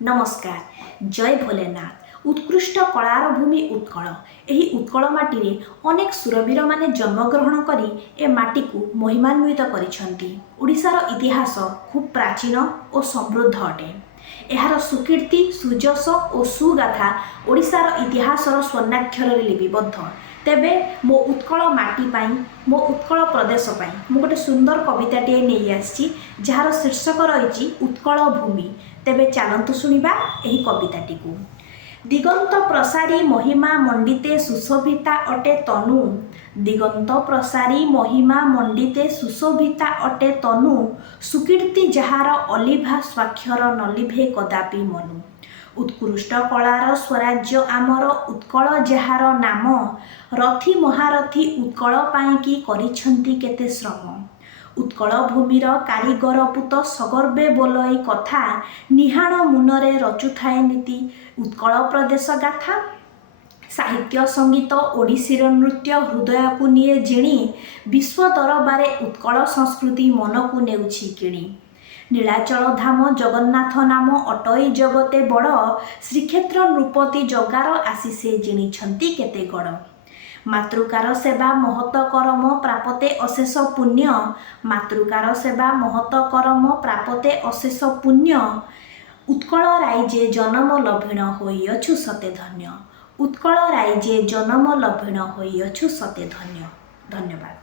नमस्कार। जय भोलेनाथ। उत्कृष्ट कलार भूमि उत्कल। एही उत्कल माटी रे अनेक सुरवीर माने जन्मग्रहण करी ए माटी को महिमान्वित करिसंती। ओडिशार इतिहास खूब प्राचीन और समृद्ध अटे। एहार सुकीर्ति सुजस और सुगाथा ओडिशार इतिहासर स्वर्णाक्षर लिपिबद्ध। तेबे मो उत्कल माटी पाई मो उत्कल प्रदेश पाई मु गोटे सुंदर कविताटे नहीं आसी जार शीर्षक रही उत्कल भूमि। तेबे चलतु शुणा यही कविताटी को। दिगंत प्रसारी महिमा मंडिते सुशोभिता अटे तनु। दिगंत प्रसारी महिमा मंडिते सुशोभिता अटे तनु। सुकीर्ति जहार अलिभा स्वाक्षर नलिभे कदापि मनु। उत्कृष्ट कलार स्वराज्य आमर उत्कल जहार नाम। रथी महारथी उत्कल पाइकी करिछंती केते श्रम। उत्कल भूमिर कारीगर पुत सगर्वे बोलई कथा। निहाण मुनरे रचुथाए नीति उत्कल प्रदेश गाथा। साहित्य संगीत ओडिसीर नृत्य हृदय को निये जिणी। विश्व दरबारे उत्कल संस्कृति मन को नेउछि किणी। नीलाचल धाम जगन्नाथ नाम अटई जगते बड़। श्रीक्षेत्र नृपति जगार आशीषे जिणिछंती केते गड़। मातृकार सेवा महत करम प्रापते अशेष पुण्य। मातृकार सेवा महत करम प्रापते अशेष पुण्य। उत्कल राइजे जन्म लभिण होइअछु सते धन्य। उत्कल राइजे जन्म लभिण होइअछु सते धन्य। धन्यवाद।